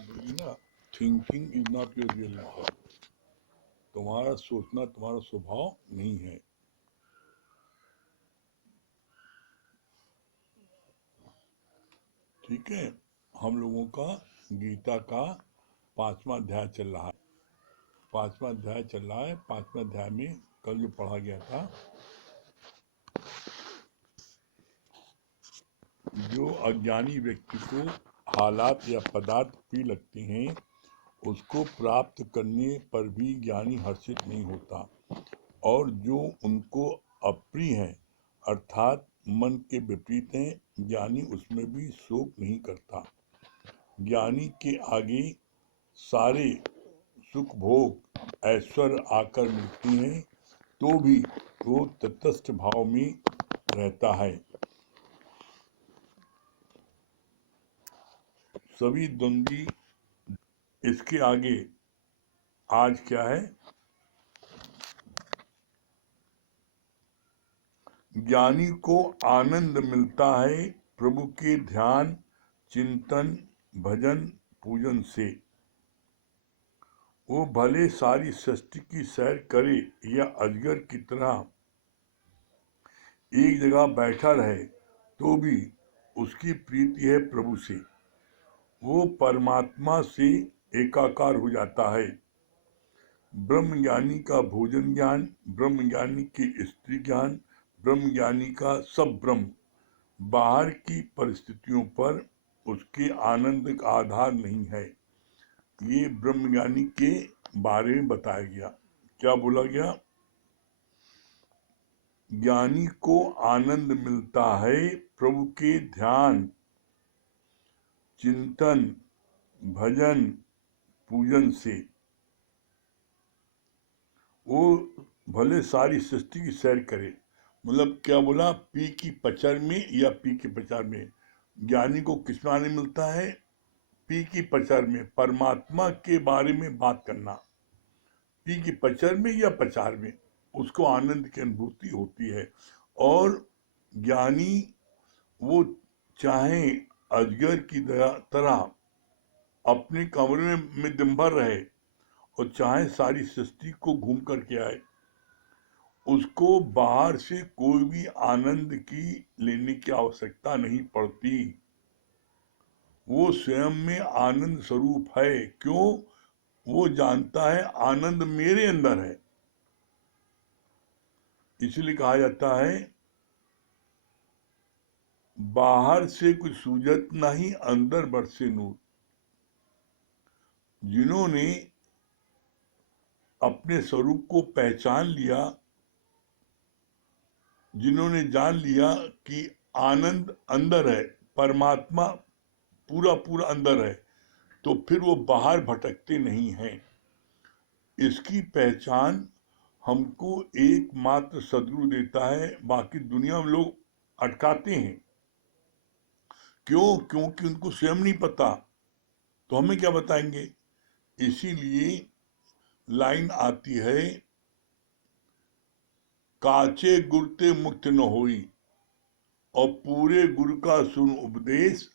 बात बोली ना, thinking is not your real nature. तुम्हारा सोचना तुम्हारा स्वभाव नहीं है। ठीक है, हम लोगों का गीता का 5वां अध्याय चल रहा है। 5वां अध्याय चल रहा है। 5वें अध्याय में कल जो पढ़ा गया था, जो अज्ञानी व्यक्ति को हालात या पदार्थ प्रिय लगते हैं, उसको प्राप्त करने पर भी ज्ञानी हर्षित नहीं होता, और जो उनको अप्रिय है अर्थात मन के विपरीत हैं, ज्ञानी उसमें भी शोक नहीं करता। ज्ञानी के आगे सारे सुख भोग ऐश्वर्य आकर मिलती हैं तो भी वो तटस्थ भाव में रहता है। सभी द्वंद्वी इसके आगे आज क्या है? ज्ञानी को आनंद मिलता है प्रभु के ध्यान, चिंतन, भजन, पूजन से। वो भले सारी सृष्टि की सैर करे या अजगर की तरह एक जगह बैठा रहे तो भी उसकी प्रीति है प्रभु से। वो परमात्मा से एकाकार हो जाता है। ब्रह्म ज्ञानी का भोजन ज्ञान, ब्रह्म ज्ञानी की स्त्री ज्ञान, ब्रह्म ज्ञानी का सब ब्रह्म बाहर की परिस्थितियों पर उसके आनंद का आधार नहीं है। ये ब्रह्म ज्ञानी के बारे में बताया गया। क्या बोला गया? ज्ञानी को आनंद मिलता है प्रभु के ध्यान, चिंतन, भजन, पूजन से। वो भले सारी सृष्टि की सैर करे। मतलब क्या बोला? पी की पचर में या पी के पचार में। ज्ञानी को किस में आनंद मिलता है? पी की पचर में, परमात्मा के बारे में बात करना। पी की पचर में या पचार में उसको आनंद की अनुभूति होती है। और ज्ञानी वो चाहे अजगर की तरह अपने कमरे में दिन भर रहे और चाहे सारी सृष्टि को घूम करके आए, उसको बाहर से कोई भी आनंद की लेने की आवश्यकता नहीं पड़ती। वो स्वयं में आनंद स्वरूप है। क्यों? वो जानता है आनंद मेरे अंदर है। इसलिए कहा जाता है बाहर से कुछ सूझत नहीं, अंदर बरसे नूर। जिन्होंने अपने स्वरूप को पहचान लिया, जिन्होंने जान लिया कि आनंद अंदर है, परमात्मा पूरा पूरा अंदर है, तो फिर वो बाहर भटकते नहीं हैं। इसकी पहचान हमको एकमात्र सदगुरु देता है। बाकी दुनिया में लोग अटकाते हैं। क्यों? क्योंकि उनको स्वयं नहीं पता, तो हमें क्या बताएंगे? इसीलिए लाइन आती है, काचे गुरते मुक्त न होई, और पूरे गुरु का सुन उपदेश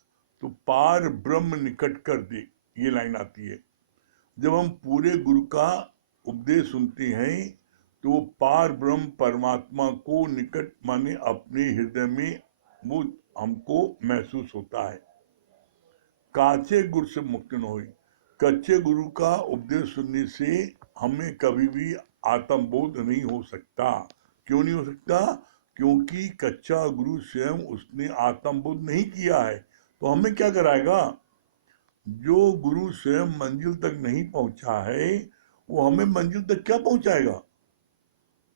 तो पार ब्रह्म निकट कर दे। ये लाइन आती है। जब हम पूरे गुरु का उपदेश सुनते हैं तो वो पार ब्रह्म परमात्मा को निकट माने अपने हृदय में वो हमको महसूस होता है। काचे गुरु से मुक्त न होई। कच्चे गुरु का उपदेश सुनने से हमें कभी भी आत्मबोध नहीं हो सकता। क्यों नहीं हो सकता? क्योंकि कच्चा गुरु स्वयं उसने आत्मबोध नहीं किया है, तो हमें क्या कराएगा? जो गुरु स्वयं मंजिल तक नहीं पहुंचा है वो हमें मंजिल तक क्या पहुंचाएगा?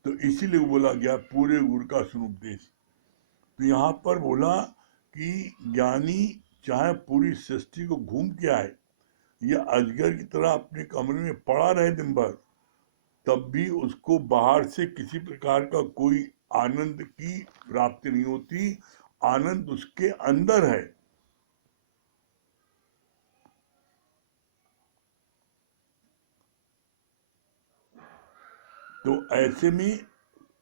तो इसीलिए बोला गया पूरे गुरु का सुन उपदेश। तो यहाँ पर बोला कि ज्ञानी चाहे पूरी सृष्टि को घूम के आए या अजगर की तरह अपने कमरे में पड़ा रहे दिन भर, तब भी उसको बाहर से किसी प्रकार का कोई आनंद की प्राप्ति नहीं होती। आनंद उसके अंदर है। तो ऐसे में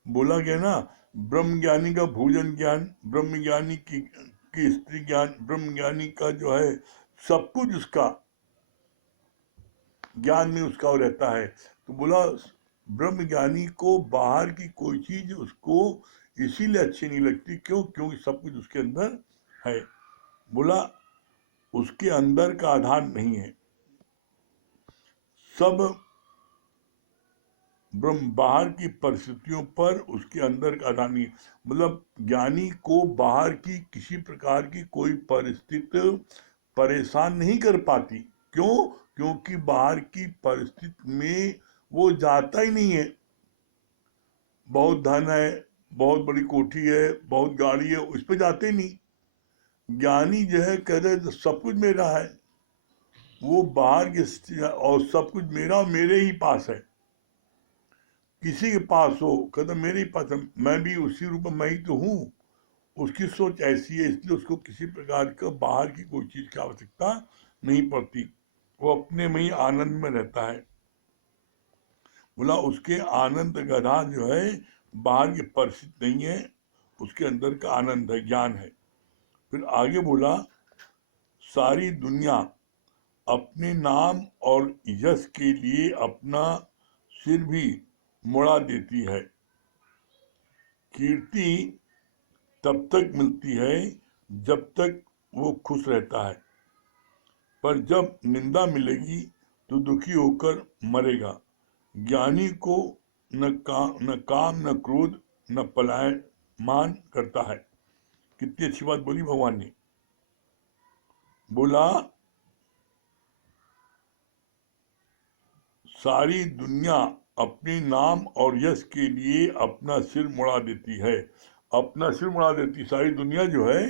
बोला गया ना, ब्रह्म ज्ञानी का भोजन ज्ञान, ब्रह्म ज्ञानी की स्त्री ज्ञान, ब्रह्म ज्ञानी का जो है सब कुछ उसका ज्ञान में उसका वो रहता है। तो बोला ब्रह्म ज्ञानी को बाहर की कोई चीज उसको इसीलिए अच्छी नहीं लगती, क्यों? क्योंकि सब कुछ उसके अंदर है। बोला उसके अंदर का आधार नहीं है, सब ब्रह्म बाहर की परिस्थितियों पर उसके अंदर का आधार नहीं है। मतलब ज्ञानी को बाहर की किसी प्रकार की कोई परिस्थिति परेशान नहीं कर पाती। क्यों? क्योंकि बाहर की परिस्थिति में वो जाता ही नहीं है। बहुत धन है, बहुत बड़ी कोठी है, बहुत गाड़ी है, उस पर जाते नहीं। ज्ञानी जो है कह रहे तो सब कुछ मेरा है, वो बाहर की और सब कुछ मेरा और मेरे ही पास है। किसी के पास हो कहते मेरे ही पास है, मैं भी उसी रूप में मैं ही तो हूँ। उसकी सोच ऐसी है, इसलिए उसको किसी प्रकार का बाहर की कोई चीज की आवश्यकता नहीं पड़ती, वो अपने में ही आनंद में रहता है। बोला उसके आनंद का आधार जो है बाहर की परिस्थिति नहीं है, उसके अंदर का आनंद है, ज्ञान है। फिर आगे बोला सारी दुनिया अपने नाम और यश के लिए अपना सिर भी मुड़ा देती है। कीर्ति तब तक मिलती है जब तक वो खुश रहता है, पर जब निंदा मिलेगी तो दुखी होकर मरेगा। ज्ञानी को न काम न क्रोध न पलायन मान करता है। कितनी अच्छी बात बोली भगवान ने। बोला सारी दुनिया अपने नाम और यश के लिए अपना सिर मुड़ा देती है। अपना सिर मुड़ा देती, सारी दुनिया जो है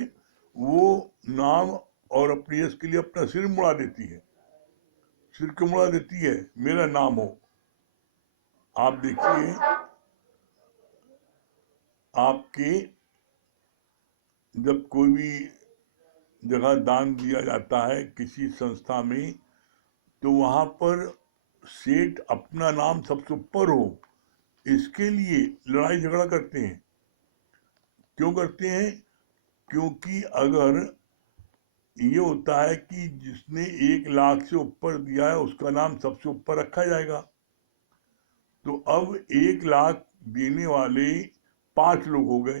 वो नाम और अपने यश के लिए अपना सिर मुड़ा देती है। सिर क्यों मुड़ा देती है? मेरा नाम हो। आप देखिए, आपके जब कोई भी जगह दान दिया जाता है किसी संस्था में, तो वहां पर सेठ अपना नाम सबसे ऊपर हो, इसके लिए लड़ाई झगड़ा करते हैं। क्यों करते हैं? क्योंकि अगर ये होता है कि जिसने 1 लाख से ऊपर दिया है उसका नाम सबसे ऊपर रखा जाएगा, तो अब 1 लाख देने वाले 5 लोग हो गए,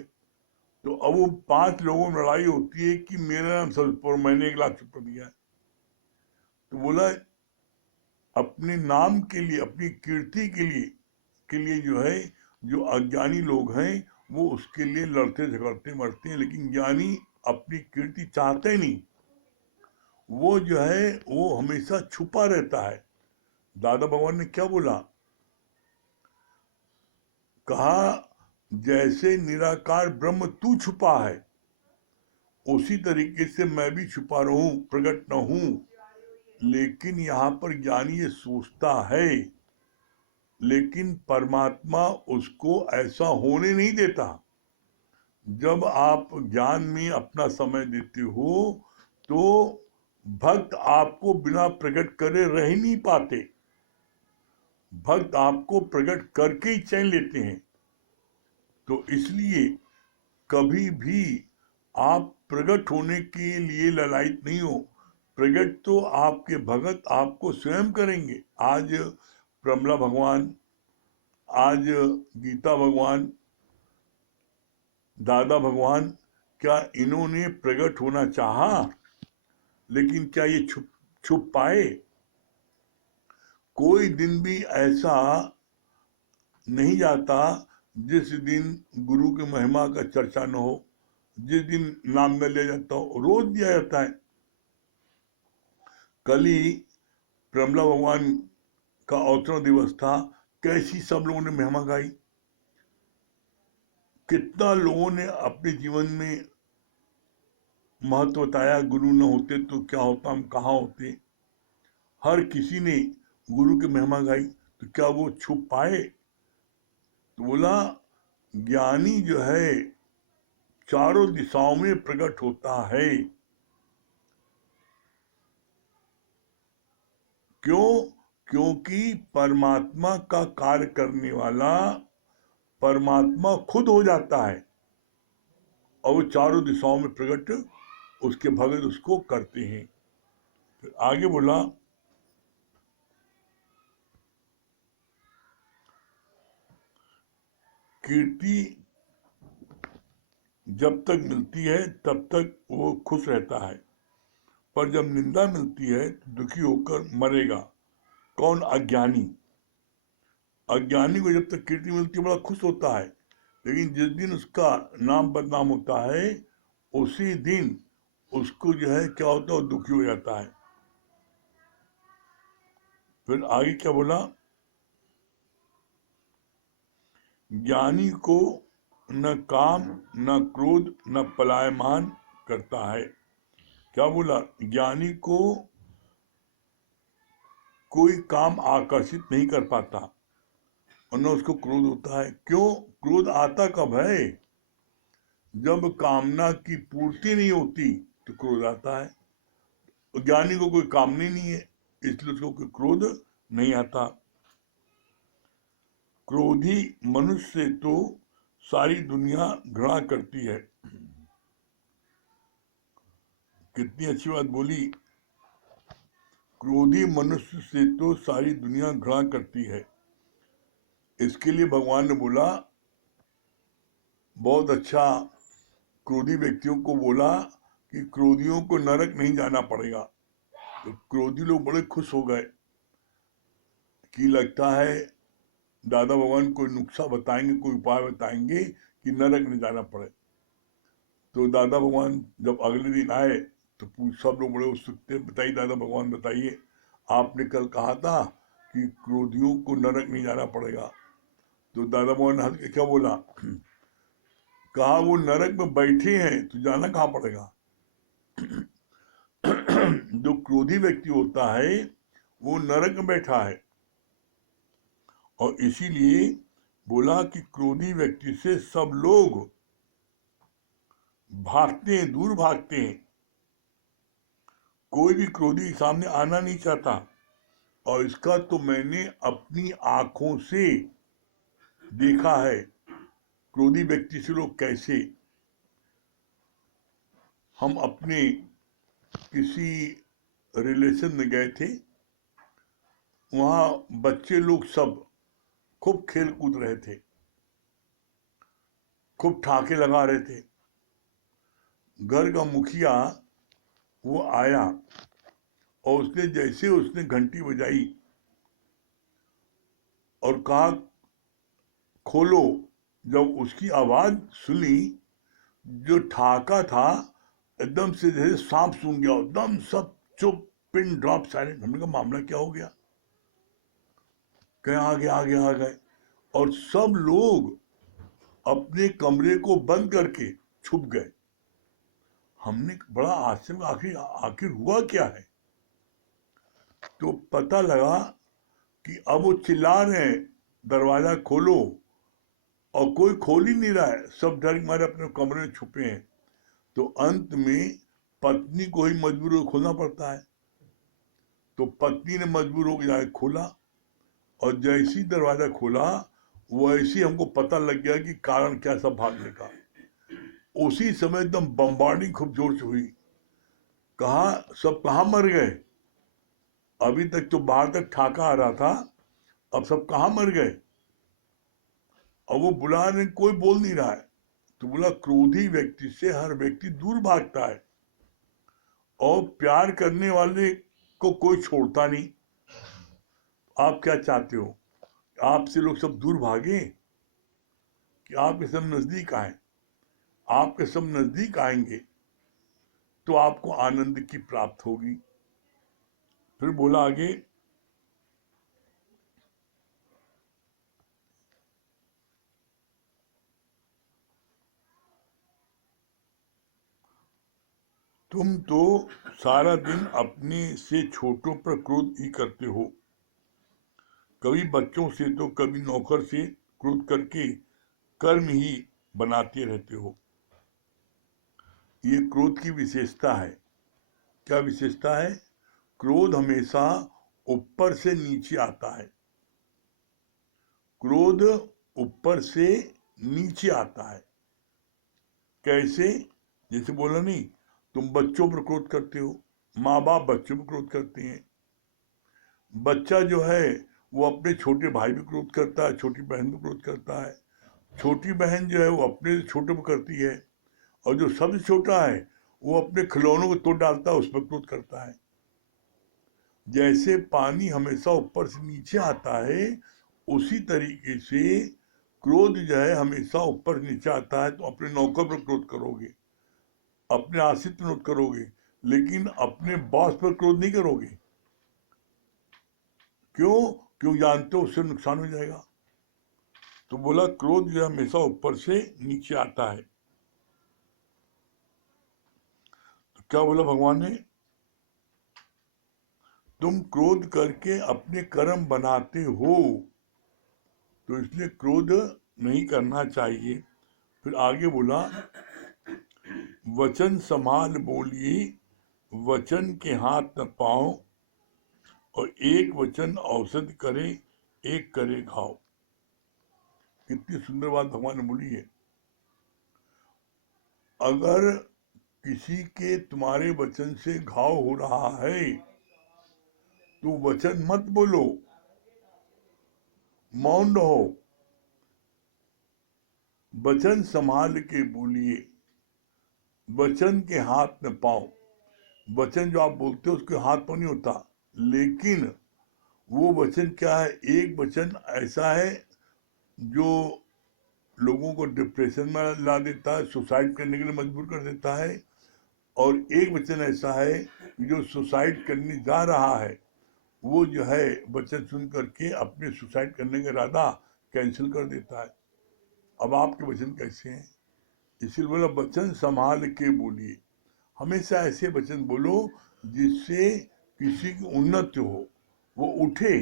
तो अब वो 5 लोगों में लड़ाई होती है कि मेरा नाम सबसे ऊपर, मैंने 1 लाख से ऊपर दिया है। तो बोला अपने नाम के लिए, अपनी कीर्ति के लिए जो है, जो अज्ञानी लोग हैं वो उसके लिए लड़ते झगड़ते मरते हैं, लेकिन ज्ञानी अपनी कीर्ति चाहते नहीं। वो जो है वो हमेशा छुपा रहता है। दादा भगवान ने क्या बोला? कहा जैसे निराकार ब्रह्म तू छुपा है, उसी तरीके से मैं भी छुपा रहूं, प्रकट न हूं। लेकिन यहाँ पर ज्ञानी ये सोचता है, लेकिन परमात्मा उसको ऐसा होने नहीं देता। जब आप ज्ञान में अपना समय देते हो तो भक्त आपको बिना प्रकट करे रह ही नहीं पाते। भक्त आपको प्रकट करके ही चैन लेते हैं। तो इसलिए कभी भी आप प्रकट होने के लिए ललायित नहीं हो। प्रकट तो आपके भगत आपको स्वयं करेंगे। आज प्रमला भगवान, आज गीता भगवान, दादा भगवान, क्या इन्होंने प्रकट होना चाहा? लेकिन क्या ये छुप छुप पाए? कोई दिन भी ऐसा नहीं जाता जिस दिन गुरु की महिमा का चर्चा न हो, जिस दिन नाम न लिया जाता हो। रोज दिया जाता है। कल ही प्रमला भगवान का अवतरण दिवस था, कैसी सब लोगों ने महिमा गाई। कितना लोगों ने अपने जीवन में महत्व बताया, गुरु न होते तो क्या होता, हम कहाँ होते। हर किसी ने गुरु की महिमा गाई, तो क्या वो छुप पाए? तो बोला ज्ञानी जो है चारों दिशाओं में प्रकट होता है। क्यों? क्योंकि परमात्मा का कार्य करने वाला परमात्मा खुद हो जाता है, और वो चारों दिशाओं में प्रकट उसके भगत उसको करते हैं। फिर आगे बोला कीर्ति जब तक मिलती है तब तक वो खुश रहता है, पर जब निंदा मिलती है तो दुखी होकर मरेगा। कौन? अज्ञानी। अज्ञानी को जब तक कीर्ति मिलती है बड़ा खुश होता है, लेकिन जिस दिन उसका नाम बदनाम होता है उसी दिन उसको जो है क्या होता है, वो दुखी हो जाता है। फिर आगे क्या बोला? ज्ञानी को न काम न क्रोध न पलायमान करता है। क्या बोला? ज्ञानी को कोई काम आकर्षित नहीं कर पाता और न उसको क्रोध होता है। क्यों? क्रोध आता कब है? जब कामना की पूर्ति नहीं होती तो क्रोध आता है। ज्ञानी को कोई कामना नहीं है, इसलिए उसको कोई क्रोध नहीं आता। क्रोधी मनुष्य से तो सारी दुनिया घृणा करती है। कितनी अच्छी बात बोली। क्रोधी मनुष्य से तो सारी दुनिया घृणा करती है। इसके लिए भगवान ने बोला, बहुत अच्छा, क्रोधी व्यक्तियों को बोला कि क्रोधियों को नरक नहीं जाना पड़ेगा। तो क्रोधी लोग बड़े खुश हो गए कि लगता है दादा भगवान कोई नुस्खा बताएंगे, कोई उपाय बताएंगे कि नरक नहीं जाना पड़े। तो दादा भगवान जब अगले दिन आए तो सब लोग बड़े उत्सुक थे, बताइए दादा भगवान बताइए, आपने कल कहा था कि क्रोधियों को नरक नहीं जाना पड़ेगा। तो दादा भगवान ने हंस के क्या बोला? कहा वो नरक में बैठे हैं तो जाना कहाँ पड़ेगा। जो क्रोधी व्यक्ति होता है वो नरक में बैठा है, और इसीलिए बोला कि क्रोधी व्यक्ति से सब लोग भागते हैं, दूर भागते हैं। कोई भी क्रोधी सामने आना नहीं चाहता, और इसका तो मैंने अपनी आंखों से देखा है। क्रोधी व्यक्ति से लोग कैसे, हम अपने किसी रिलेशन में गए थे, वहां बच्चे लोग सब खूब खेल कूद रहे थे, खूब ठाके लगा रहे थे। घर का मुखिया वो आया और उसने घंटी बजाई और कहा खोलो। जब उसकी आवाज सुनी, जो ठाका था एकदम से जैसे सांप सूंघ गया, एकदम सब चुप, पिन ड्रॉप साइलेंट। हमने कहा मामला क्या हो गया? कहीं आ गए और सब लोग अपने कमरे को बंद करके छुप गए। हमने बड़ा आश्चर्य, आखिर आखिर हुआ क्या है? तो पता लगा कि अब वो चिल्ला रहे हैं दरवाजा खोलो, और कोई खोल ही नहीं रहा है, सब डर मारे अपने कमरे में छुपे हैं। तो अंत में पत्नी को ही मजबूर होकर खोलना पड़ता है। तो पत्नी ने मजबूर होकर जाके खोला, और जैसी दरवाजा खोला वैसे हमको पता लग गया कि कारण क्या सब भागने का। उसी समय एकदम बम्बार्डिंग खूब जोर से हुई। कहा सब कहाँ मर गए? अभी तक तो बाहर तक ठाका आ रहा था, अब सब कहाँ मर गए? और वो बुला रहे, कोई बोल नहीं रहा है। तो बोला क्रोधी व्यक्ति से हर व्यक्ति दूर भागता है, और प्यार करने वाले को कोई छोड़ता नहीं। आप क्या चाहते हो? आपसे लोग सब दूर भागे कि आपके सब नजदीक आए? आपके सब नजदीक आएंगे तो आपको आनंद की प्राप्त होगी। फिर बोला आगे, तुम तो सारा दिन अपने से छोटों पर क्रोध ही करते हो, कभी बच्चों से तो कभी नौकर से क्रोध करके कर्म ही बनाते रहते हो। ये क्रोध की विशेषता है। क्या विशेषता है? क्रोध हमेशा ऊपर से नीचे आता है। क्रोध ऊपर से नीचे आता है। कैसे? जैसे बोला नहीं, तुम बच्चों पर क्रोध करते हो, माँ बाप बच्चों पर क्रोध करते हैं। बच्चा जो है वो अपने छोटे भाई पर क्रोध करता है, छोटी बहन पर क्रोध करता है, छोटी बहन जो है वो अपने छोटे पर करती है, और जो सबसे छोटा है वो अपने खिलौनों को तोड़ डालता है, उस पर क्रोध करता है। जैसे पानी हमेशा ऊपर से नीचे आता है, उसी तरीके से क्रोध जो है हमेशा ऊपर से नीचे आता है। तो अपने नौकर पर क्रोध करोगे, अपने आश्रित पर क्रोध करोगे, लेकिन अपने बॉस पर क्रोध नहीं करोगे। क्यों? क्यों जानते हो उससे नुकसान हो जाएगा। तो बोला क्रोध जो हमेशा ऊपर से नीचे आता है। तो क्या बोला भगवान ने? तुम क्रोध करके अपने कर्म बनाते हो, तो इसलिए क्रोध नहीं करना चाहिए। फिर आगे बोला, वचन संभाल बोलिए, वचन के हाथ न पाओ, और एक वचन औषध करे, एक करे घाव। कितनी सुंदर बात भगवान ने बोली है। अगर किसी के तुम्हारे वचन से घाव हो रहा है तो वचन मत बोलो, मौन रहो, वचन संभाल के बोलिए, वचन के हाथ न पाओ। वचन जो आप बोलते हो उसके हाथ पर नहीं होता, लेकिन वो वचन क्या है? एक वचन ऐसा है जो लोगों को डिप्रेशन में ला देता है, सुसाइड करने के लिए मजबूर कर देता है। और एक वचन ऐसा है जो सुसाइड करने जा रहा है, वो जो है वचन सुन करके अपने सुसाइड करने का इरादा कैंसिल कर देता है। अब आपके वचन कैसे हैं? इसीलिए बोला वचन संभाल के बोलिए। हमेशा ऐसे वचन बोलो जिससे किसी की उन्नति हो, वो उठे।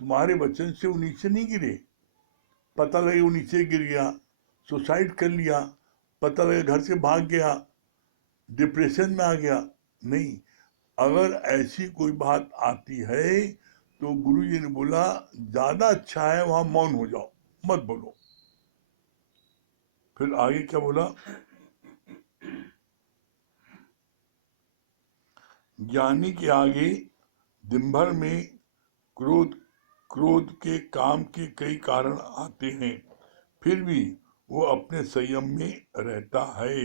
तुम्हारे वचन से वो नीचे नहीं गिरे। पता लगे वो नीचे गिर गया, सुसाइड कर लिया, पता लगे घर से भाग गया, डिप्रेशन में आ गया, नहीं। अगर ऐसी कोई बात आती है तो गुरुजी ने बोला ज्यादा अच्छा है वहां मौन हो जाओ, मत बोलो। फिर आगे क्या बोला? ज्ञानी के आगे दिन भर में क्रोध क्रोध के काम के कई कारण आते हैं, फिर भी वो अपने संयम में रहता है।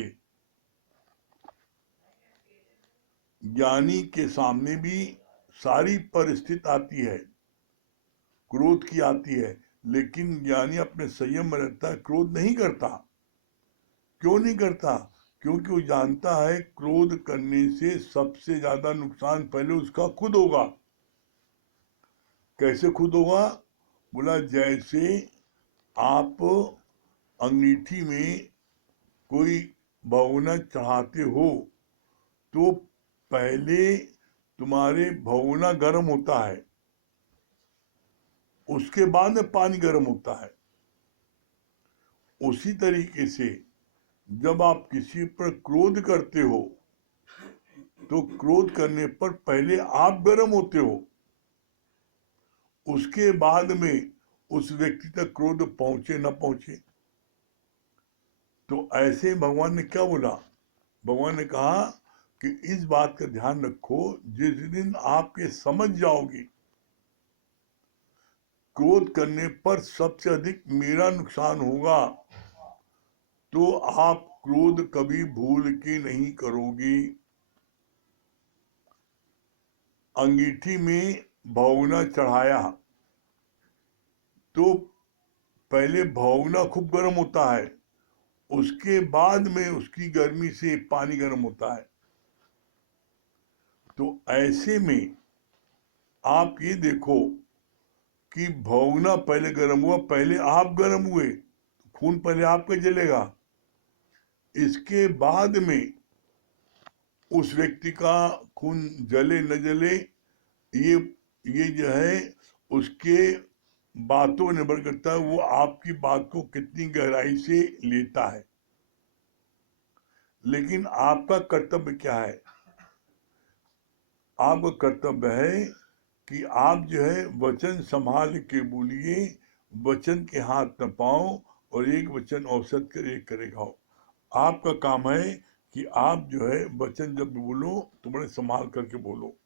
ज्ञानी के सामने भी सारी परिस्थिति आती है, क्रोध की आती है, लेकिन ज्ञानी अपने संयम में रहता है, क्रोध नहीं करता। क्यों नहीं करता? क्योंकि वो जानता है क्रोध करने से सबसे ज्यादा नुकसान पहले उसका खुद होगा। कैसे खुद होगा? बोला जैसे आप अंगीठी में कोई भगोना चढ़ाते हो तो पहले तुम्हारे भगोना गर्म होता है, उसके बाद में पानी गर्म होता है। उसी तरीके से जब आप किसी पर क्रोध करते हो तो क्रोध करने पर पहले आप गर्म होते हो, उसके बाद में उस व्यक्ति तक क्रोध पहुंचे न पहुंचे। तो ऐसे भगवान ने क्या बोला? भगवान ने कहा कि इस बात का ध्यान रखो, जिस दिन आपके समझ जाओगे क्रोध करने पर सबसे अधिक मेरा नुकसान होगा, तो आप क्रोध कभी भूल के नहीं करोगे। अंगीठी में भगोना चढ़ाया तो पहले भगोना खूब गर्म होता है, उसके बाद में उसकी गर्मी से पानी गर्म होता है। तो ऐसे में आप ये देखो कि भगोना पहले गर्म हुआ, पहले आप गर्म हुए, खून पहले आपका जलेगा, इसके बाद में उस व्यक्ति का खून जले न जले ये जो है उसके बातों निर्भर करता है, वो आपकी बात को कितनी गहराई से लेता है। लेकिन आपका कर्तव्य क्या है? आपका कर्तव्य है कि आप जो है वचन संभाल के बोलिए, वचन के हाथ न पाओ, और एक वचन औसत कर एक करे घाव। आपका काम है कि आप जो है वचन जब बोलो तो बड़े संभाल करके बोलो।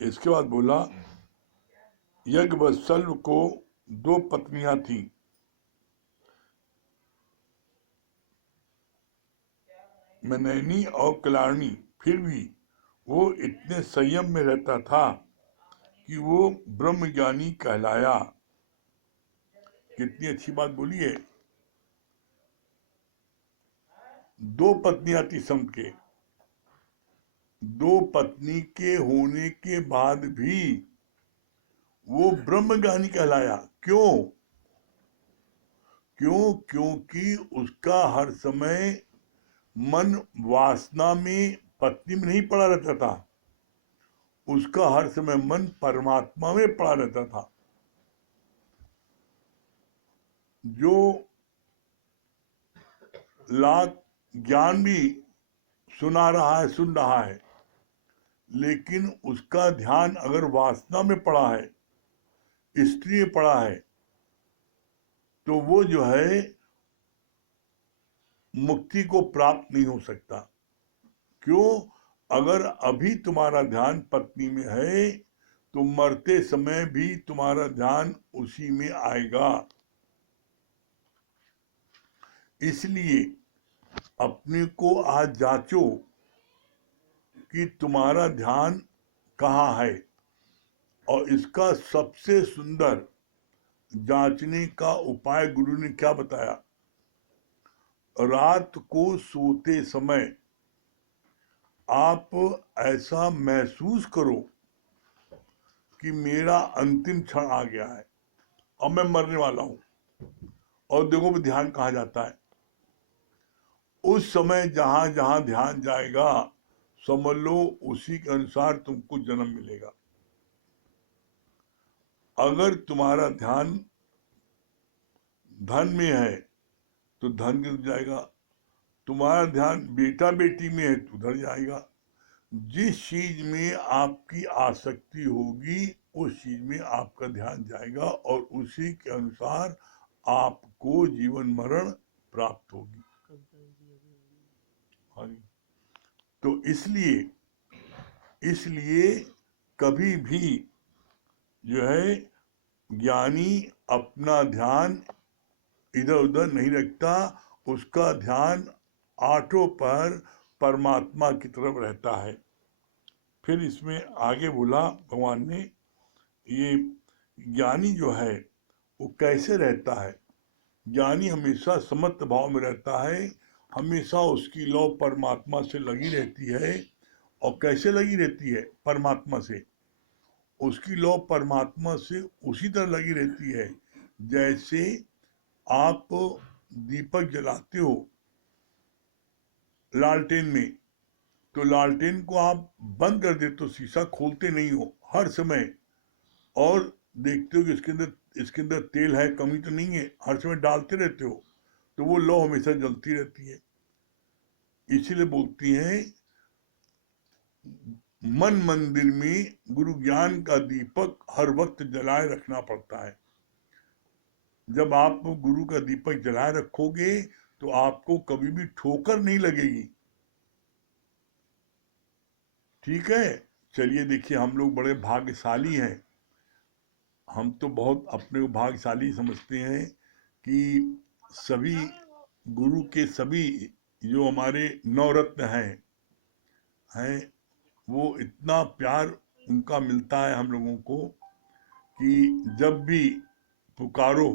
इसके बाद बोला यज्ञवत्सल को 2 पत्नियां थीं। मनैनी और कल्याणी। फिर भी वो इतने संयम में रहता था कि वो ब्रह्मज्ञानी कहलाया। कितनी अच्छी बात बोली है। 2 पत्नियां थी संत के। 2 पत्नी के होने के बाद भी वो ब्रह्मज्ञानी कहलाया। क्यों? क्योंकि उसका हर समय मन वासना में, पत्नी में नहीं पड़ा रहता था। उसका हर समय मन परमात्मा में पड़ा रहता था। जो लाख ज्ञान भी सुन रहा है, लेकिन उसका ध्यान अगर वासना में पड़ा है, स्त्री में पड़ा है, तो वो जो है मुक्ति को प्राप्त नहीं हो सकता। क्यों? अगर अभी तुम्हारा ध्यान पत्नी में है तो मरते समय भी तुम्हारा ध्यान उसी में आएगा। इसलिए अपने को आज जांचो कि तुम्हारा ध्यान कहाँ है। और इसका सबसे सुंदर जांचने का उपाय गुरु ने क्या बताया? रात को सोते समय आप ऐसा महसूस करो कि मेरा अंतिम क्षण आ गया है और मैं मरने वाला हूं। और देखो भी ध्यान कहाँ जाता है। उस समय जहां जहां ध्यान जाएगा, समझ लो उसी के अनुसार तुमको जन्म मिलेगा। अगर तुम्हारा ध्यान धन में है तो धन गिर जाएगा। तुम्हारा ध्यान बेटा बेटी में है तो उधर जाएगा। जिस चीज में आपकी आसक्ति होगी उस चीज में आपका ध्यान जाएगा और उसी के अनुसार आपको जीवन मरण प्राप्त होगी। हाँ जी। तो इसलिए कभी भी जो है ज्ञानी अपना ध्यान इधर उधर नहीं रखता। उसका ध्यान आठों पर परमात्मा की तरफ रहता है। फिर इसमें आगे बोला भगवान ने, ये ज्ञानी जो है वो कैसे रहता है? ज्ञानी हमेशा समत्व भाव में रहता है। हमेशा उसकी लौ परमात्मा से लगी रहती है। और कैसे लगी रहती है? परमात्मा से। उसकी लौ परमात्मा से उसी तरह लगी रहती है जैसे आप दीपक जलाते हो लालटेन में, तो लालटेन को आप बंद कर देते हो, शीशा खोलते नहीं हो हर समय, और देखते हो कि इसके अंदर तेल है, कमी तो नहीं है, हर समय डालते रहते हो, तो वो लौ हमेशा जलती रहती है। इसीलिए बोलती हैं मन मंदिर में गुरु ज्ञान का दीपक हर वक्त जलाए रखना पड़ता है। जब आप गुरु का दीपक जलाए रखोगे तो आपको कभी भी ठोकर नहीं लगेगी। ठीक है। चलिए देखिए, हम लोग बड़े भाग्यशाली हैं। हम तो बहुत अपने को भाग्यशाली समझते हैं कि सभी गुरु के सभी जो हमारे नवरत्न हैं वो इतना प्यार उनका मिलता है हम लोगों को कि जब भी पुकारो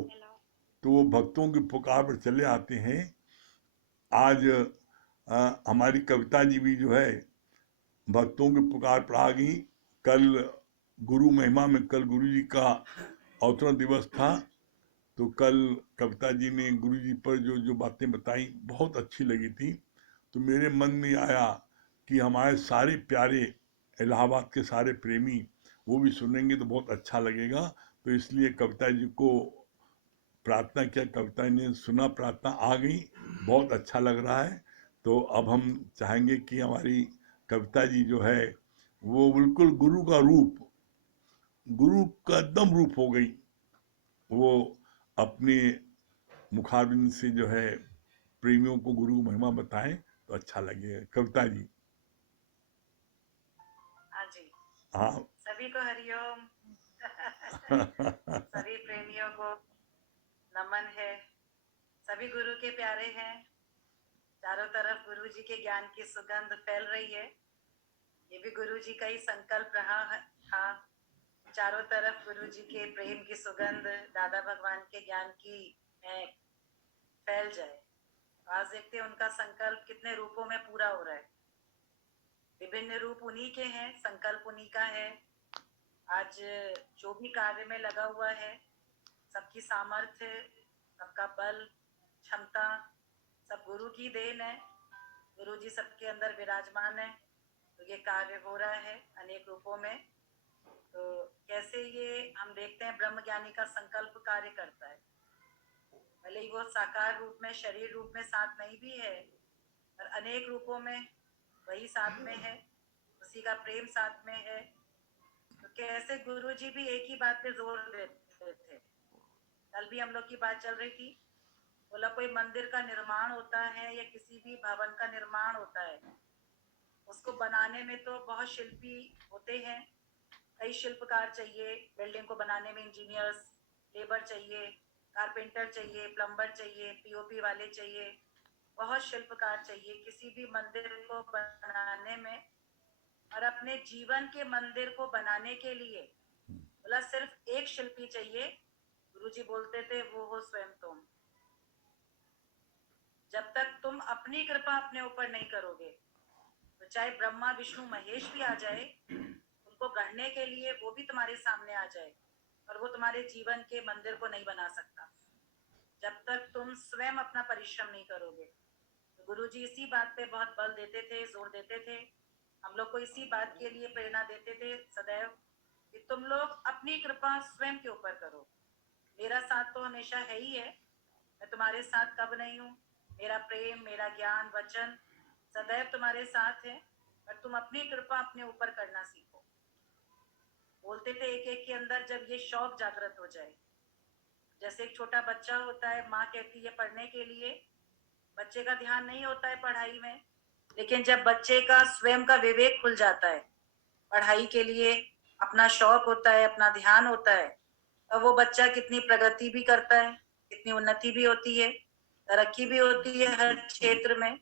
तो वो भक्तों की पुकार पर चले आते हैं। आज हमारी कविता जी भी जो है भक्तों की पुकार पर आ गई। कल गुरु महिमा में, कल गुरु जी का अवतरण दिवस था, तो कल कविता जी ने गुरु जी पर जो जो बातें बताई बहुत अच्छी लगी थी। तो मेरे मन में आया कि हमारे सारे प्यारे इलाहाबाद के सारे प्रेमी वो भी सुनेंगे तो बहुत अच्छा लगेगा। तो इसलिए कविता जी को प्रार्थना किया, कविता ने सुना, प्रार्थना आ गई, बहुत अच्छा लग रहा है। तो अब हम चाहेंगे कि हमारी कविता जी जो है वो बिल्कुल गुरु का रूप, गुरु का एकदम रूप हो गई। वो अपने मुखारबिंद से जो है प्रेमियों को गुरु महिमा बताएं तो अच्छा लगेगा। कविता जी। हाँ जी। हाँ। सभी को हरिओम। सभी प्रेमियों को नमन है। सभी गुरु के प्यारे हैं। चारों तरफ गुरु जी के ज्ञान की सुगंध फैल रही है। ये भी गुरु जी का ही संकल्प रहा था। चारों तरफ गुरु जी के प्रेम की सुगंध, दादा भगवान के ज्ञान की फैल जाए। आज देखते हैं उनका संकल्प कितने रूपों में पूरा हो रहा है। विभिन्न रूप उन्हीं के हैं, संकल्प उन्हीं का है। आज जो भी कार्य में लगा हुआ है, सबकी सामर्थ्य, सबका बल, क्षमता सब गुरु की देन है। गुरु जी सबके अंदर विराजमान है, तो ये कार्य हो रहा है अनेक रूपों में। तो कैसे ये हम देखते हैं ब्रह्म ज्ञानी का संकल्प कार्य करता है। भले ही वो साकार रूप में, शरीर रूप में साथ नहीं भी है, पर अनेक रूपों में वही साथ में है, उसी का प्रेम साथ में है। तो कैसे गुरु जी भी एक ही बात पे जोर देते थे। कल भी हम लोग की बात चल रही थी, बोला कोई मंदिर का निर्माण होता है या किसी भी भवन का निर्माण होता है, उसको बनाने में तो बहुत शिल्पी होते हैं, कई शिल्पकार चाहिए। बिल्डिंग को बनाने में इंजीनियर्स, लेबर चाहिए, कारपेंटर चाहिए, प्लम्बर चाहिए, पीओपी वाले चाहिए, बहुत शिल्पकार चाहिए किसी भी मंदिर को बनाने में। और अपने जीवन के मंदिर को बनाने के लिए बोला सिर्फ एक शिल्पी चाहिए। गुरुजी बोलते थे वो हो स्वयं तुम। जब तक तुम अपनी कृपा अपने ऊपर नहीं करोगे, तो चाहे ब्रह्मा विष्णु महेश भी आ जाए, तुमको गढ़ने के लिए वो भी तुम्हारे सामने आ जाए, और वो तुम्हारे जीवन के मंदिर को नहीं बना सकता जब तक तुम स्वयं अपना परिश्रम नहीं करोगे। तो गुरुजी इसी बात पे बहुत बल देते थे, जोर देते थे। हम लोग को इसी बात के लिए प्रेरणा देते थे सदैव कि तुम लोग अपनी कृपा स्वयं के ऊपर करो। मेरा साथ तो हमेशा है ही है, मैं तुम्हारे साथ कब नहीं हूँ। मेरा प्रेम, मेरा ज्ञान, वचन सदैव तुम्हारे साथ है, पर तुम अपनी कृपा अपने ऊपर करना सीखो। बोलते थे एक एक के अंदर जब ये शौक जागृत हो जाए, जैसे एक छोटा बच्चा होता है, माँ कहती है पढ़ने के लिए, बच्चे का ध्यान नहीं होता है पढ़ाई में, लेकिन जब बच्चे का स्वयं का विवेक खुल जाता है, पढ़ाई के लिए अपना शौक होता है, अपना ध्यान होता है, और वो बच्चा कितनी प्रगति भी करता है, कितनी उन्नति भी होती है, तरक्की भी होती है हर क्षेत्र में।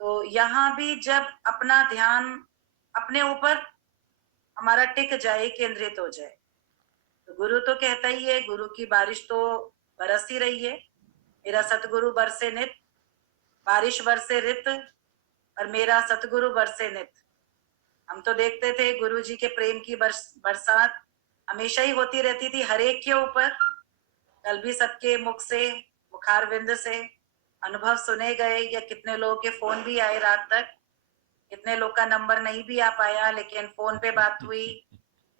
तो यहाँ भी जब अपना ध्यान अपने ऊपर हमारा टिक जाए, केंद्रित हो जाए, तो गुरु तो कहता ही है, गुरु की बारिश तो बरस ही रही है। मेरा सतगुरु बरसे नित, बारिश बरसे रित, और मेरा सतगुरु बरसे नित। हम तो देखते थे गुरु जी के प्रेम की बरसात हमेशा ही होती रहती थी हर एक के ऊपर। कल भी सबके मुख से, मुखारविंद से अनुभव सुने गए, या कितने लोगों के फोन भी आए रात तक। कितने लोग का नंबर नहीं भी आ पाया, लेकिन फोन पे बात हुई,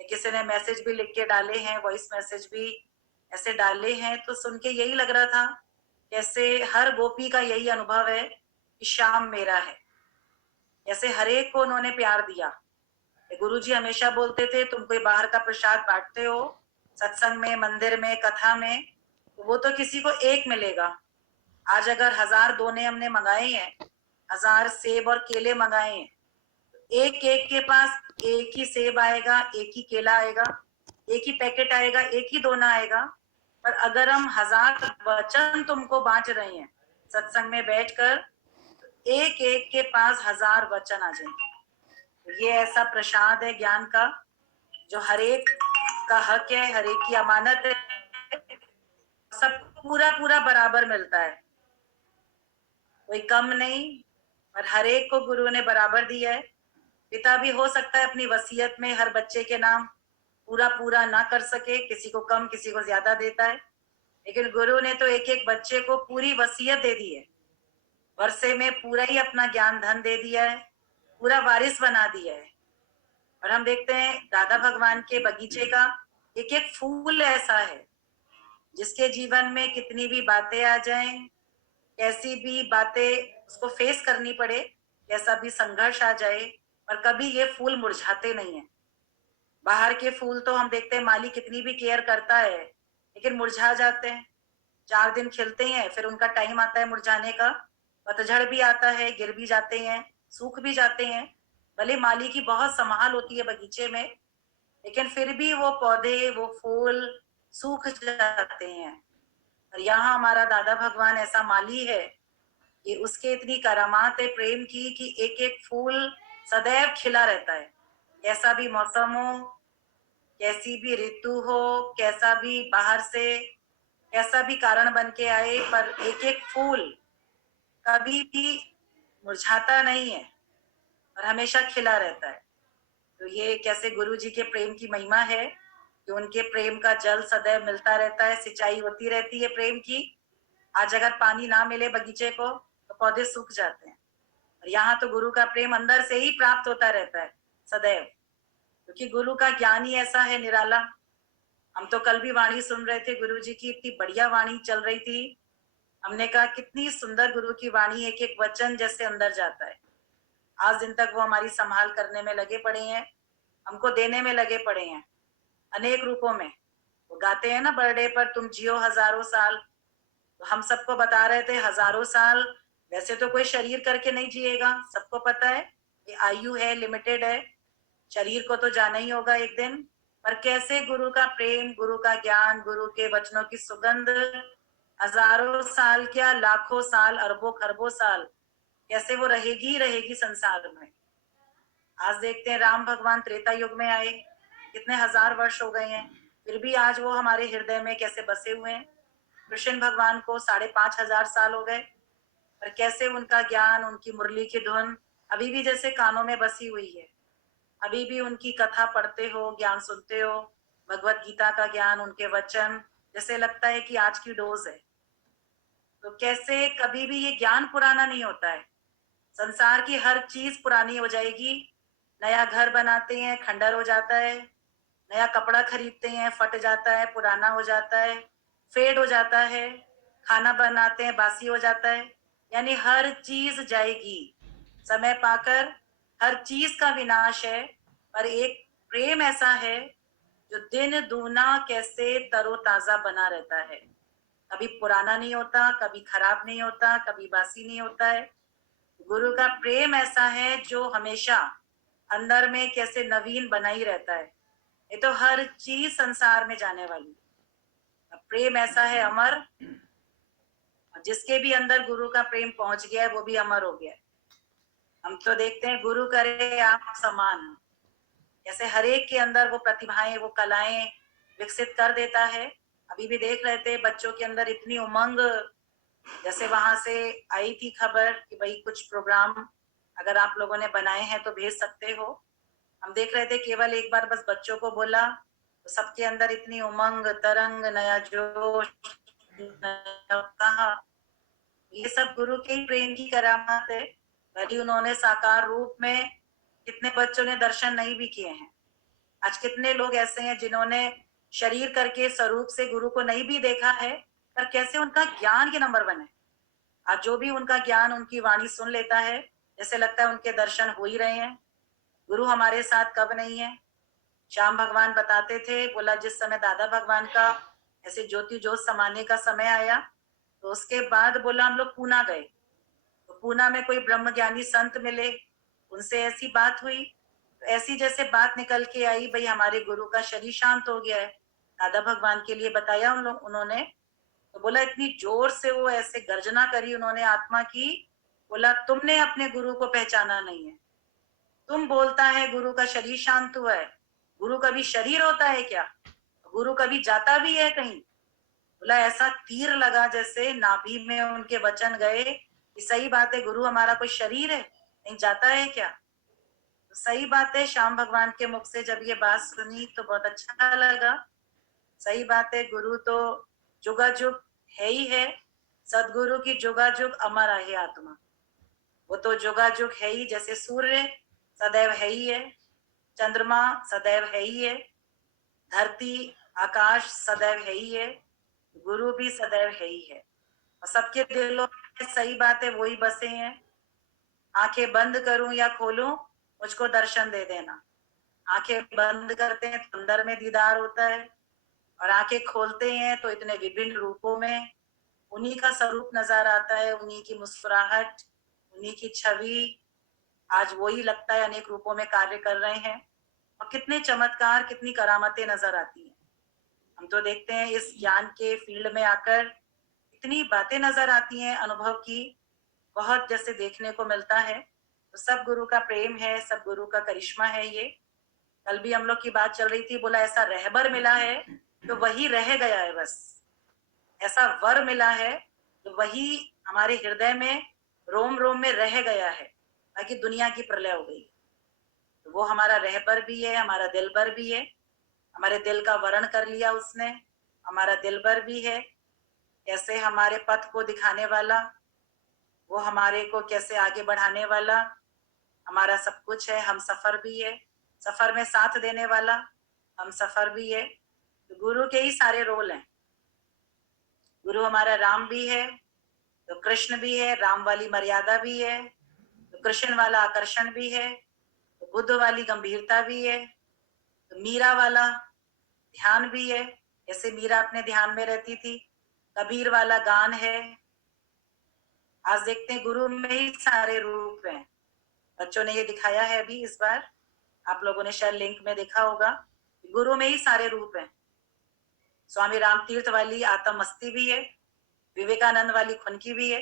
किसी ने मैसेज भी लिख के डाले हैं, वॉइस मैसेज भी ऐसे डाले हैं। तो सुन के यही लग रहा था कैसे हर गोपी का यही अनुभव है कि श्याम मेरा है। ऐसे हर एक को उन्होंने प्यार दिया। गुरु जी हमेशा बोलते थे तुम कोई बाहर का प्रसाद बांटते हो सत्संग में, मंदिर में, कथा में, तो वो तो किसी को एक मिलेगा। आज अगर 1000 दोने हमने मंगाए हैं, 1000 सेब और केले मंगाए हैं, एक एक के पास एक ही सेब आएगा, एक ही केला आएगा, एक ही पैकेट आएगा, एक ही दोना आएगा। पर अगर हम 1000 वचन तुमको बांट रहे हैं सत्संग में बैठकर, एक एक के पास 1000 वचन आ जाएंगे। ये ऐसा प्रसाद है ज्ञान का, जो हर एक का हक है, हर एक की अमानत है, सब पूरा पूरा बराबर मिलता है, कोई कम नहीं, और हर एक को गुरु ने बराबर दिया है। पिता भी हो सकता है अपनी वसीयत में हर बच्चे के नाम पूरा पूरा ना कर सके, किसी को कम किसी को ज्यादा देता है, लेकिन गुरु ने तो एक एक बच्चे को पूरी वसीयत दे दी है। वर्षे में पूरा ही अपना ज्ञान धन दे दिया है, पूरा वारिस बना दिया है। और हम देखते हैं दादा भगवान के बगीचे का एक एक फूल ऐसा है जिसके जीवन में कितनी भी बातें आ जाएं, कैसी भी बातें उसको फेस करनी पड़े, कैसा भी संघर्ष आ जाए, पर कभी ये फूल मुरझाते नहीं है। बाहर के फूल तो हम देखते हैं माली कितनी भी केयर करता है, लेकिन मुरझा जाते हैं। 4 दिन खिलते हैं, फिर उनका टाइम आता है मुरझाने का, पतझड़ भी आता है, गिर भी जाते हैं, सूख भी जाते हैं। भले माली की बहुत संभाल होती है बगीचे में, लेकिन फिर भी वो पौधे, वो फूल सूख जाते हैं। और यहाँ हमारा दादा भगवान ऐसा माली है कि उसके इतनी करामात है प्रेम की कि एक एक फूल सदैव खिला रहता है। कैसा भी मौसम हो, कैसी भी ऋतु हो, कैसा भी बाहर से कैसा भी कारण बन के आए, पर एक एक फूल कभी भी मुरझाता नहीं है और हमेशा खिला रहता है। तो ये कैसे गुरु जी के प्रेम की महिमा है कि उनके प्रेम का जल सदैव मिलता रहता है, सिंचाई होती रहती है प्रेम की। आज अगर पानी ना मिले बगीचे को तो पौधे सूख जाते हैं, और यहाँ तो गुरु का प्रेम अंदर से ही प्राप्त होता रहता है सदैव, क्योंकि गुरु का ज्ञान ही ऐसा है निराला। हम तो कल भी वाणी सुन रहे थे गुरु जी की, इतनी बढ़िया वाणी चल रही थी। हमने कहा कितनी सुंदर गुरु की वाणी, एक एक वचन जैसे अंदर जाता है। आज दिन तक वो हमारी संभाल करने में लगे पड़े हैं, हमको देने में लगे पड़े हैं अनेक रूपों में। वो गाते हैं ना बर्थडे पर, तुम जियो हजारों साल। तो हम सबको बता रहे थे हजारों साल वैसे तो कोई शरीर करके नहीं जिएगा, सबको पता है कि आयु है, लिमिटेड है, शरीर को तो जाना ही होगा एक दिन। पर कैसे गुरु का प्रेम, गुरु का ज्ञान, गुरु के वचनों की सुगंध हजारों साल, क्या लाखों साल, अरबों खरबों साल कैसे वो रहेगी ही रहेगी संसार में। आज देखते हैं राम भगवान त्रेता युग में आए, कितने हजार वर्ष हो गए हैं, फिर भी आज वो हमारे हृदय में कैसे बसे हुए हैं। कृष्ण भगवान को 5,500 साल हो गए, पर कैसे उनका ज्ञान, उनकी मुरली की धुन अभी भी जैसे कानों में बसी हुई है। अभी भी उनकी कथा पढ़ते हो, ज्ञान सुनते हो, भगवत गीता का ज्ञान, उनके वचन, जैसे लगता है कि आज की डोज है। तो कैसे कभी भी ये ज्ञान पुराना नहीं होता है। संसार की हर चीज पुरानी हो जाएगी। नया घर बनाते हैं, खंडर हो जाता है। नया कपड़ा खरीदते हैं, फट जाता है, पुराना हो जाता है, फेड हो जाता है। खाना बनाते हैं, बासी हो जाता है। यानी हर चीज जाएगी समय पाकर, हर चीज का विनाश है। पर एक प्रेम ऐसा है जो दिन दूना कैसे तरोताजा बना रहता है, कभी पुराना नहीं होता, कभी खराब नहीं होता, कभी बासी नहीं होता है। गुरु का प्रेम ऐसा है जो हमेशा अंदर में कैसे नवीन बना ही रहता है। ये तो हर चीज संसार में जाने वाली है। प्रेम ऐसा है अमर, जिसके भी अंदर गुरु का प्रेम पहुंच गया है वो भी अमर हो गया है। हम तो देखते हैं गुरु करे आप समान, जैसे हर एक के अंदर वो प्रतिभाएं, वो कलाएं विकसित कर देता है। अभी भी देख रहे थे बच्चों के अंदर इतनी उमंग, जैसे वहां से आई थी खबर कि भाई कुछ प्रोग्राम अगर आप लोगों ने बनाए हैं तो भेज सकते हो। हम देख रहे थे केवल एक बार बस बच्चों को बोला तो सबके अंदर इतनी उमंग, तरंग, नया जोश, नया उत्साह। ये सब गुरु के ही प्रेम की करामात है। भले उन्होंने साकार रूप में कितने बच्चों ने दर्शन नहीं भी किए हैं। आज कितने लोग ऐसे हैं जिन्होंने शरीर करके स्वरूप से गुरु को नहीं भी देखा है, पर कैसे उनका ज्ञान के नंबर वन है। आज जो भी उनका ज्ञान, उनकी वाणी सुन लेता है, जैसे लगता है उनके दर्शन हो ही रहे हैं। गुरु हमारे साथ कब नहीं है। श्याम भगवान बताते थे, बोला जिस समय दादा भगवान का ऐसे ज्योति जोत समाने का समय आया तो उसके बाद बोला हम लोग पूना गए, तो पूना में कोई ब्रह्म ज्ञानी संत मिले, उनसे ऐसी बात हुई, तो ऐसी जैसे बात निकल के आई, भाई हमारे गुरु का शरीर शांत हो गया है। दादा भगवान के लिए बताया उन्होंने, तो बोला इतनी जोर से वो ऐसे गर्जना करी उन्होंने आत्मा की, बोला तुमने अपने गुरु को पहचाना नहीं है। तुम बोलता है गुरु का शरीर शांत हुआ है, गुरु कभी शरीर होता है क्या? गुरु कभी जाता भी है कहीं? बोला ऐसा तीर लगा जैसे नाभि में उनके वचन गए कि सही बात है, गुरु हमारा कोई शरीर है, नहीं जाता है क्या? तो सही बात है, श्याम भगवान के मुख से जब ये बात सुनी तो बहुत अच्छा लगा। सही बात है, गुरु तो जुगाजुग है ही है। सदगुरु की जुगाजुग अमर है आत्मा, वो तो जुगाजुग है ही। जैसे सूर्य सदैव है ही है, चंद्रमा सदैव है ही है, धरती आकाश सदैव है ही है, गुरु भी सदैव है ही है। और सबके दिलों में सही बात है वही बसे हैं। आंखें बंद करूं या खोलूं, मुझको दर्शन दे देना। आंखें बंद करते हैं तो अंदर में दीदार होता है, और आंखें खोलते हैं तो इतने विभिन्न रूपों में उन्हीं का स्वरूप नजर आता है, उन्हीं की मुस्कुराहट, उन्हीं की छवि। आज वही लगता है अनेक रूपों में कार्य कर रहे हैं। और कितने चमत्कार, कितनी करामतें नजर आती हैं। हम तो देखते हैं इस ज्ञान के फील्ड में आकर इतनी बातें नजर आती हैं अनुभव की, बहुत जैसे देखने को मिलता है। तो सब गुरु का प्रेम है, सब गुरु का करिश्मा है ये। कल भी हम लोग की बात चल रही थी, बोला ऐसा रहबर मिला है तो वही रह गया है, बस ऐसा वर मिला है तो वही हमारे हृदय में रोम रोम में रह गया है, बाकी दुनिया की प्रलय हो गई। तो वो हमारा रहबर भी है, हमारा दिलबर भी है, हमारे दिल का वर्ण कर लिया उसने, हमारा दिलबर भी है, कैसे हमारे पथ को दिखाने वाला, वो हमारे को कैसे आगे बढ़ाने वाला, हमारा सब कुछ है। हम सफर भी है, सफर में साथ देने वाला, हम सफर भी है। तो गुरु के ही सारे रोल हैं। गुरु हमारा राम भी है तो कृष्ण भी है, राम वाली मर्यादा भी है तो कृष्ण वाला आकर्षण भी है, तो बुद्ध वाली गंभीरता भी है, तो मीरा वाला ध्यान भी है, जैसे मीरा अपने ध्यान में रहती थी। कबीर वाला गान है। आज देखते हैं गुरु में ही सारे रूप हैं। बच्चों ने ये दिखाया है अभी इस बार, आप लोगों ने शायद लिंक में देखा होगा, गुरु में ही सारे रूप हैं। स्वामी राम तीर्थ वाली आत्म मस्ती भी है, विवेकानंद वाली खुनकी भी है।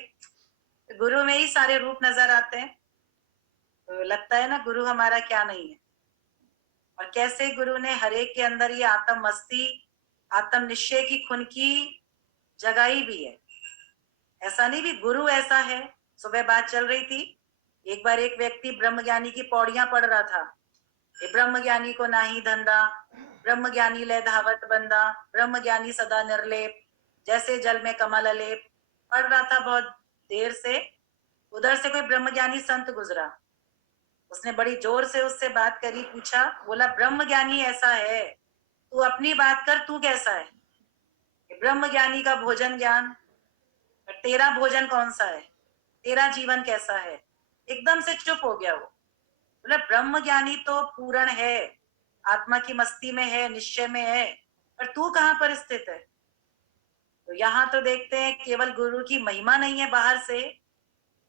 गुरु में ही सारे रूप नजर आते हैं। तो लगता है ना गुरु हमारा क्या नहीं है, और कैसे गुरु ने हर एक के अंदर ये आत्म मस्ती, आत्म निश्चय की खुनकी जगाई भी है। ऐसा नहीं भी गुरु ऐसा है। सुबह बात चल रही थी, एक बार एक व्यक्ति ब्रह्म ज्ञानी की पौड़ियां पढ़ रहा था। ब्रह्म ज्ञानी को नाही धंधा, ब्रह्म ज्ञानी ले धावत बंदा, ब्रह्म ज्ञानी सदा निर्लेप, जैसे जल में कमल अलेप। पढ़ रहा था बहुत देर से, उधर से कोई ब्रह्म ज्ञानी संत गुजरा। उसने बड़ी जोर से उससे बात करी, पूछा, बोला ब्रह्म ज्ञानी ऐसा है, तू अपनी बात कर, तू कैसा है? ब्रह्म ज्ञानी का भोजन ज्ञान, तेरा भोजन कौन सा है, तेरा जीवन कैसा है? एकदम से चुप हो गया वो। बोला ब्रह्म ज्ञानी तो पूर्ण है, आत्मा की मस्ती में है, निश्चय में है, पर तू कहाँ पर स्थित है? तो यहाँ तो देखते हैं केवल गुरु की महिमा नहीं है बाहर से,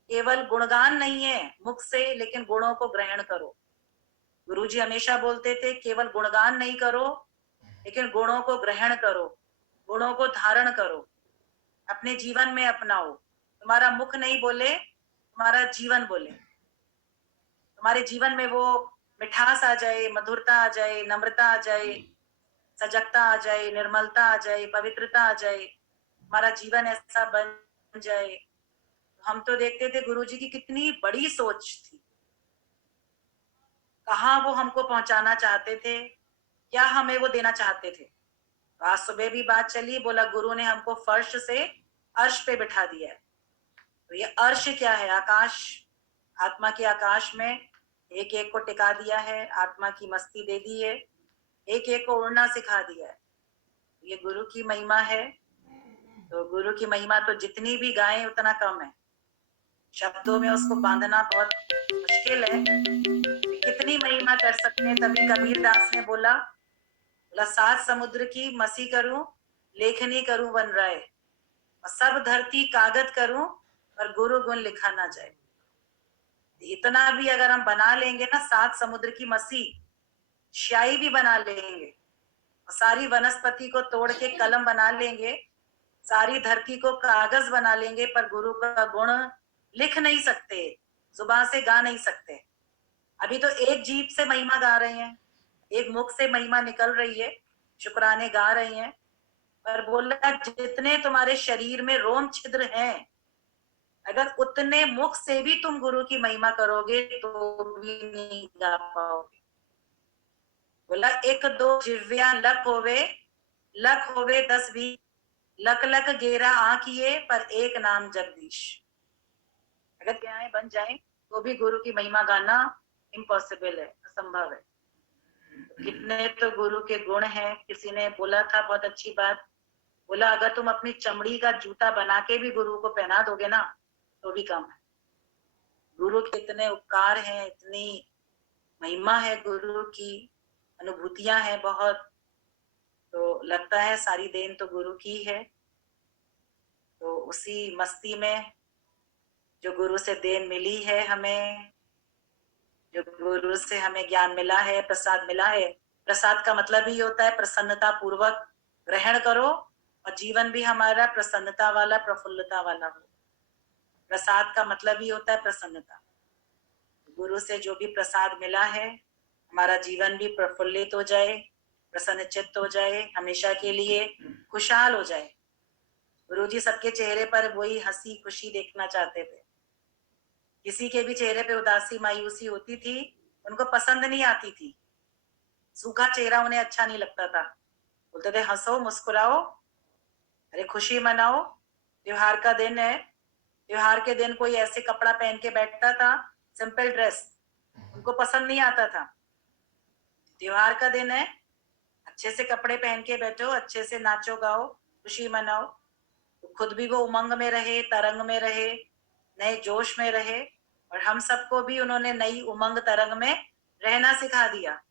केवल गुणगान नहीं है मुख से, लेकिन गुणों को ग्रहण करो। गुरुजी हमेशा बोलते थे केवल गुणगान नहीं करो, लेकिन गुणों को ग्रहण करो, गुणों को धारण करो, अपने जीवन में अपनाओ। तुम्हारा मुख नहीं बोले, तुम्हारा जीवन बोले। तुम्हारे जीवन में वो मिठास आ जाए, मधुरता आ जाए, नम्रता आ जाए, सजगता आ जाए, निर्मलता आ जाए, पवित्रता आ जाए, हमारा जीवन ऐसा बन जाए। हम तो देखते थे गुरुजी की कितनी बड़ी सोच थी, कहाँ वो हमको पहुंचाना चाहते थे, क्या हमें वो देना चाहते थे। आज सुबह भी बात चली, बोला गुरु ने हमको फर्श से अर्श पे बिठा दिया है। तो ये अर्श क्या है? आकाश, आत्मा के आकाश में एक एक को टिका दिया है, आत्मा की मस्ती दे दी है, एक एक को उड़ना सिखा दिया है। ये गुरु की महिमा है। तो गुरु की महिमा तो जितनी भी गाएं उतना कम है, शब्दों में उसको बांधना बहुत मुश्किल है। कितनी महिमा कर सकते हैं। तभी कबीर दास ने बोला, सात समुद्र की मसी करूं, लेखनी करूं वन राय, और सब धरती कागज करूं, पर गुरु गुण लिखा ना जाए। इतना भी अगर हम बना लेंगे ना, सात समुद्र की मसी, स्याही भी बना लेंगे, और सारी वनस्पति को तोड़ के कलम बना लेंगे, सारी धरती को कागज बना लेंगे, पर गुरु का गुण लिख नहीं सकते, जुबान से गा नहीं सकते। अभी तो एक जीभ से महिमा गा रहे हैं, एक मुख से महिमा निकल रही है, शुक्राने गा रही हैं, पर बोला जितने तुम्हारे शरीर में रोम छिद्र हैं, अगर उतने मुख से भी तुम गुरु की महिमा करोगे तो भी नहीं गा पाओगे। बोला एक दो जिव्या लख होवे 10 भी, लक लक गेरा आंखिए, पर एक नाम जगदीश। अगर क्रियाएं बन जाएं तो भी गुरु की महिमा गाना इम्पॉसिबल है, असंभव है। कितने तो गुरु के गुण हैं। किसी ने बोला था बहुत अच्छी बात, बोला अगर तुम अपनी चमड़ी का जूता बना के भी गुरु को पहना दोगे ना तो भी कम है। गुरु के इतने उपकार हैं, इतनी महिमा है गुरु की, अनुभूतियां हैं बहुत। तो लगता है सारी देन तो गुरु की है। तो उसी मस्ती में जो गुरु से देन मिली है हमें, जो गुरु से हमें ज्ञान मिला है, प्रसाद मिला है, प्रसाद का मतलब ही होता है प्रसन्नता पूर्वक ग्रहण करो और जीवन भी हमारा प्रसन्नता वाला, प्रफुल्लता वाला हो। प्रसाद का मतलब ही होता है प्रसन्नता। गुरु से जो भी प्रसाद मिला है, हमारा जीवन भी प्रफुल्लित हो जाए, प्रसन्नचित्त हो जाए, हमेशा के लिए खुशहाल हो जाए। गुरु जी सबके चेहरे पर वही हंसी खुशी देखना चाहते थे। किसी के भी चेहरे पे उदासी मायूसी होती थी, उनको पसंद नहीं आती थी। सूखा चेहरा उन्हें अच्छा नहीं लगता था। बोलते थे हंसो, मुस्कुराओ, अरे खुशी मनाओ, त्योहार का दिन है। त्योहार के दिन कोई ऐसे कपड़ा पहन के बैठता था, सिंपल ड्रेस, उनको पसंद नहीं आता था। त्योहार का दिन है, अच्छे से कपड़े पहन के बैठो, अच्छे से नाचो गाओ, खुशी मनाओ। तो खुद भी वो उमंग में रहे, तरंग में रहे, नए जोश में रहे, और हम सबको भी उन्होंने नई उमंग तरंग में रहना सिखा दिया।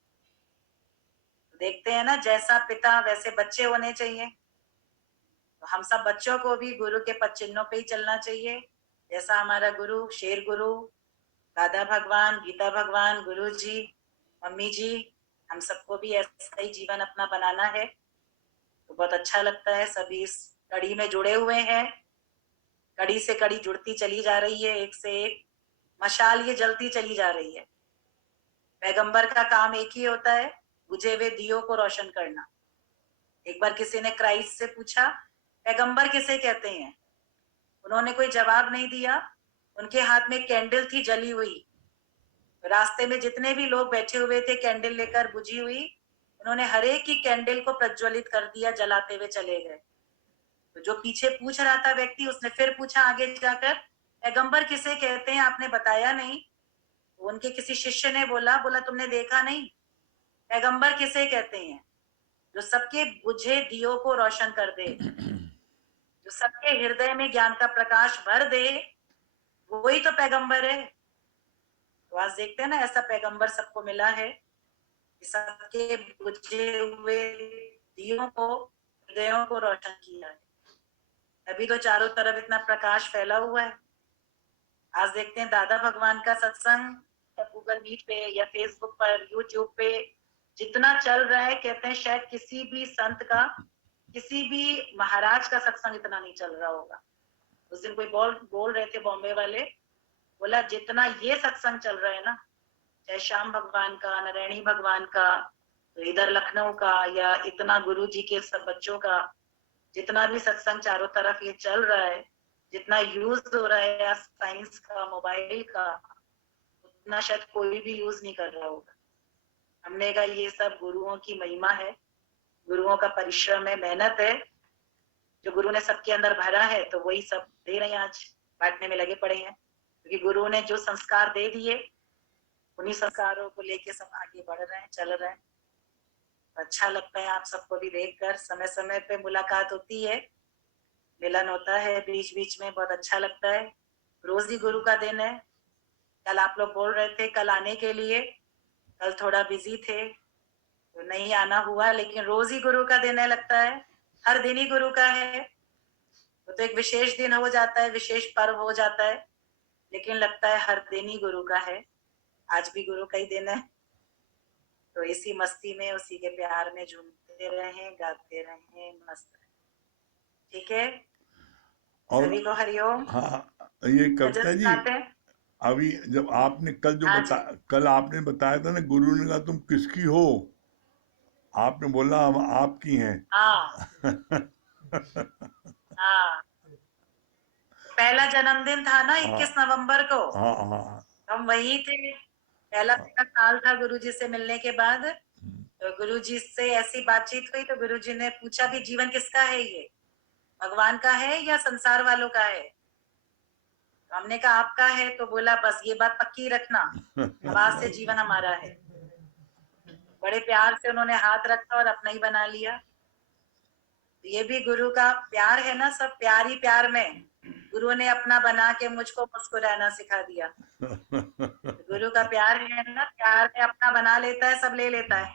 देखते हैं ना, जैसा पिता वैसे बच्चे होने चाहिए। तो हम सब बच्चों को भी गुरु के पद चिन्हों पे ही चलना चाहिए। जैसा हमारा गुरु, शेर गुरु, दादा भगवान, गीता भगवान, गुरु जी, मम्मी जी, हम सबको भी ऐसा ही जीवन अपना बनाना है। तो बहुत अच्छा लगता है, सभी इस कड़ी में जुड़े हुए हैं। कड़ी से कड़ी जुड़ती चली जा रही है, एक से एक मशाल ये जलती चली जा रही है। पैगंबर का काम एक ही होता है, बुझे हुए दियो को रोशन करना। एक बार किसी ने क्राइस्ट से पूछा, पैगंबर किसे कहते हैं? उन्होंने कोई जवाब नहीं दिया। उनके हाथ में कैंडल थी जली हुई। रास्ते में जितने भी लोग बैठे हुए थे कैंडल लेकर बुझी हुई, उन्होंने हर एक की कैंडल को प्रज्वलित कर दिया, जलाते हुए चले गए। तो जो पीछे पूछ रहा था व्यक्ति, उसने फिर पूछा आगे जाकर, पैगंबर किसे कहते हैं, आपने बताया नहीं। उनके किसी शिष्य ने बोला तुमने देखा नहीं, पैगंबर किसे कहते हैं? जो सबके बुझे दियो को रोशन कर दे, जो सबके हृदय में ज्ञान का प्रकाश भर दे, वही तो पैगंबर है। तो आज देखते हैं ना, ऐसा पैगंबर सबको मिला है, सबके बुझे हुए दियों को, हृदयों को रोशन किया है। अभी तो चारों तरफ इतना प्रकाश फैला हुआ है। आज देखते हैं दादा भगवान का सत्संग गूगल मीट पे या फेसबुक पर, यूट्यूब पे जितना चल रहा है, कहते हैं शायद किसी भी संत का, किसी भी महाराज का सत्संग इतना नहीं चल रहा होगा। उस दिन कोई बोल रहे थे बॉम्बे वाले, बोला जितना ये सत्संग चल रहा है ना, चाहे श्याम भगवान का, नारायणी भगवान का, तो इधर लखनऊ का, या इतना गुरु जी के सब बच्चों का, जितना भी सत्संग चारों तरफ ये चल रहा है, जितना यूज हो रहा है साइंस का, मोबाइल का, उतना शायद कोई भी यूज नहीं कर रहा होगा। हमने कहा ये सब गुरुओं की महिमा है, गुरुओं का परिश्रम है, मेहनत है, जो गुरु ने सबके अंदर भरा है, तो वही सब दे रहे हैं, आज बांटने में लगे पड़े हैं। क्योंकि गुरु ने जो संस्कार दे दिए, उन्हीं संस्कारों को लेके सब आगे बढ़ रहे हैं, चल रहे हैं। अच्छा लगता है आप सबको भी देखकर। समय समय पे मुलाकात होती है, मिलन होता है बीच बीच में, बहुत अच्छा लगता है। रोज ही गुरु का दिन है। कल आप लोग बोल रहे थे कल आने के लिए, कल थोड़ा बिजी थे तो नहीं आना हुआ, लेकिन रोज ही गुरु का दिन है, लगता है हर दिन ही गुरु का है। तो एक विशेष दिन हो जाता है, विशेष पर्व हो जाता है, लेकिन लगता है हर दिन ही गुरु का है। आज भी गुरु का ही दिन है। तो इसी मस्ती में, उसी के प्यार में झूमते रहें, गाते रहें, मस्त रहें। ठीक है, और सभी को हरिओम। हाँ, ये भजन कविता जी, सुनाते हैं। अभी जब आपने हाँ जी, कल आपने बताया था ना, गुरु ने कहा तुम किसकी हो, आपने बोला हम आपकी हैं। हाँ हाँ, पहला जन्मदिन था ना हाँ 21 नवंबर को, हाँ हाँ हम वही थे। पहला मेरा साल था गुरुजी से मिलने के बाद। हम्म, तो गुरुजी से ऐसी बातचीत हुई, तो गुरुजी ने पूछा भी जीवन किसका है, ये भगवान का है या संसार वालों का है? तो हमने कहा आपका है। तो बोला बस ये बात पक्की रखना, अब आज से जीवन हमारा है। बड़े प्यार से उन्होंने हाथ रखा और अपना ही बना लिया। तो ये भी गुरु का प्यार है ना, सब प्यार ही प्यार में गुरु ने अपना बना के मुझको मुस्कुराना सिखा दिया। तो गुरु का प्यार है ना, प्यार में अपना बना लेता है, सब ले लेता है।